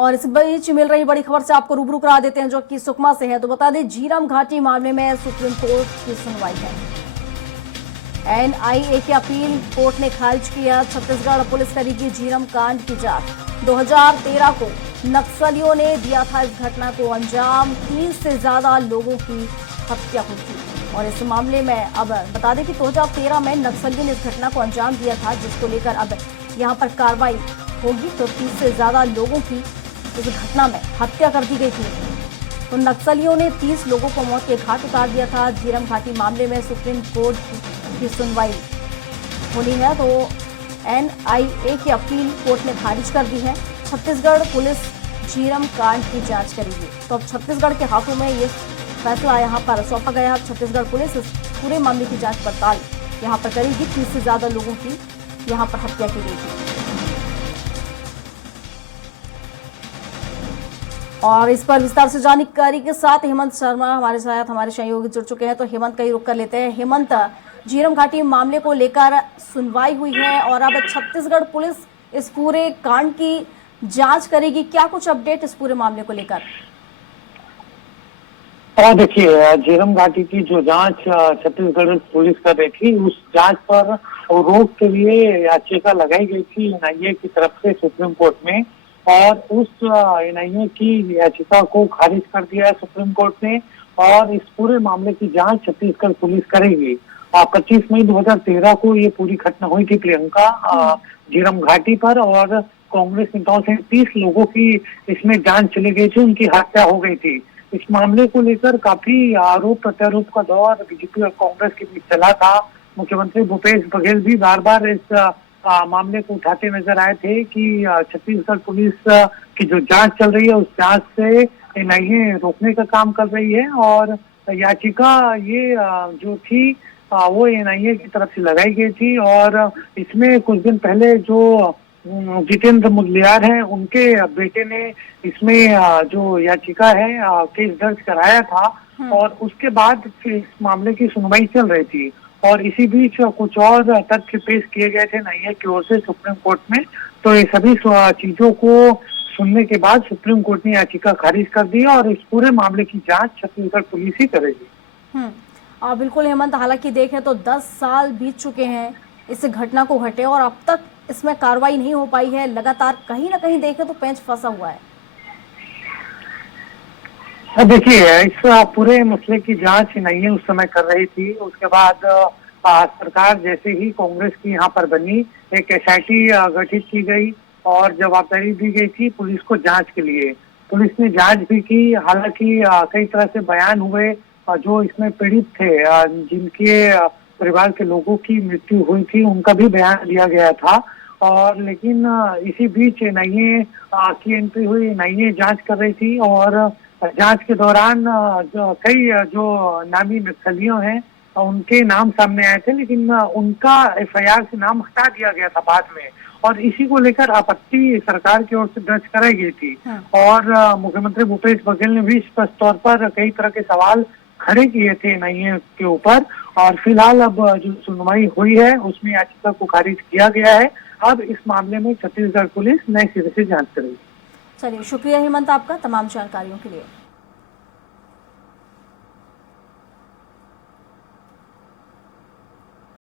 और इस बीच मिल रही बड़ी खबर से आपको रूबरू करा देते हैं जो कि सुकमा से है। तो बता दें, झीरम घाटी मामले में सुप्रीम कोर्ट की सुनवाई है। एनआईए की अपील कोर्ट ने खारिज किया। छत्तीसगढ़ पुलिस करेगी झीरम कांड की जांच। 2013 को नक्सलियों ने दिया था इस घटना को अंजाम। 30 से ज्यादा लोगों की हत्या हुई थी और इस मामले में अब बता दें कि 2013 में नक्सलियों ने इस घटना को अंजाम दिया था, जिसको लेकर अब यहाँ पर कार्रवाई होगी। तो 30 से ज्यादा लोगों की इस घटना में हत्या कर दी गई थी। तो नक्सलियों ने 30 लोगों को मौत के घाट उतार दिया था। झीरम घाटी मामले में सुप्रीम कोर्ट की सुनवाई होनी है। तो एनआईए की अपील कोर्ट ने खारिज कर दी है। छत्तीसगढ़ पुलिस झीरम कांड की जांच करेगी। तो अब छत्तीसगढ़ के हाथों में ये फैसला यहाँ पर सौंपा गया है। छत्तीसगढ़ पुलिस इस पूरे मामले की जांच पड़ताल यहाँ पर करेगी। 30 से ज्यादा लोगों की यहाँ पर हत्या की गई थी। और इस पर विस्तार से जानकारी के साथ हेमंत शर्मा हमारे साथ हमारे सहयोगी जुड़ चुके हैं। तो हेमंत का ही रुख कर लेते हैं। हेमंत, झीरम घाटी मामले को लेकर सुनवाई हुई है और अब छत्तीसगढ़ पुलिस इस पूरे कांड की जांच करेगी। क्या कुछ अपडेट इस पूरे मामले को लेकर? देखिए, झीरम घाटी की जो जांच छत्तीसगढ़ पुलिस कर रही थी, उस जांच पर रोक के लिए याचिका लगाई गई थी एनआईए की तरफ से सुप्रीम कोर्ट में। और उस एनआईए की याचिका को खारिज कर दिया है सुप्रीम कोर्ट ने। और इस पूरे मामले की जांच छत्तीसगढ़ पुलिस करेगी। 25 मई 2013 को ये पूरी घटना हुई थी प्रियंका, झीरम घाटी पर। और कांग्रेस नेताओं से 30 लोगों की इसमें जान चली गई थी, उनकी हत्या हो गई थी। इस मामले को लेकर काफी आरोप प्रत्यारोप का दौर बीजेपी और कांग्रेस के बीच चला था। मुख्यमंत्री भूपेश बघेल भी बार बार इस मामले को उठाते नजर आए थे कि छत्तीसगढ़ पुलिस की जो जांच चल रही है, उस जांच से एनआईए रोकने का काम कर रही है। और याचिका ये जो थी वो एनआईए की तरफ से लगाई गई थी। और इसमें कुछ दिन पहले जो जितेंद्र मुदलियार हैं, उनके बेटे ने इसमें जो याचिका है केस दर्ज कराया था। और उसके बाद फिर इस मामले की सुनवाई चल रही थी। और इसी बीच कुछ और तथ्य पेश किए गए थे एनआईए की ओर से सुप्रीम कोर्ट में। तो ये सभी चीजों को सुनने के बाद सुप्रीम कोर्ट ने याचिका खारिज कर दी और इस पूरे मामले की जांच छत्तीसगढ़ पुलिस ही करेगी। बिल्कुल हेमंत, हालांकि देखें तो 10 साल बीत चुके हैं इस घटना को घटे और अब तक इसमें कार्रवाई नहीं हो पाई है। लगातार कहीं ना कहीं देखें तो पेंच फंसा हुआ है। देखिए, इस पूरे मसले की जांच एनआईए उस समय कर रही थी। उसके बाद सरकार जैसे ही कांग्रेस की यहाँ पर बनी, एक एसआईटी गठित की गई और जवाबदारी दी गई थी पुलिस को जांच के लिए। पुलिस ने जांच भी की। हालांकि कई तरह से बयान हुए जो इसमें पीड़ित थे, जिनके परिवार के लोगों की मृत्यु हुई थी, उनका भी बयान लिया गया था। और लेकिन इसी बीच एनआईए की एंट्री हुई। एनआईए जांच कर रही थी और जांच के दौरान कई जो नामी नक्सलियों हैं उनके नाम सामने आए थे, लेकिन उनका एफआईआर से नाम हटा दिया गया था बाद में। और इसी को लेकर आपत्ति सरकार की ओर से दर्ज कराई गई थी। और मुख्यमंत्री भूपेश बघेल ने भी स्पष्ट तौर पर कई तरह के सवाल खड़े किए थे एनआईए के ऊपर। और फिलहाल अब जो सुनवाई हुई है उसमें याचिका को खारिज किया गया है। अब इस मामले में छत्तीसगढ़ पुलिस नए सिरे से जांच करेगी। चलिए, शुक्रिया हेमंत आपका तमाम जानकारियों के लिए।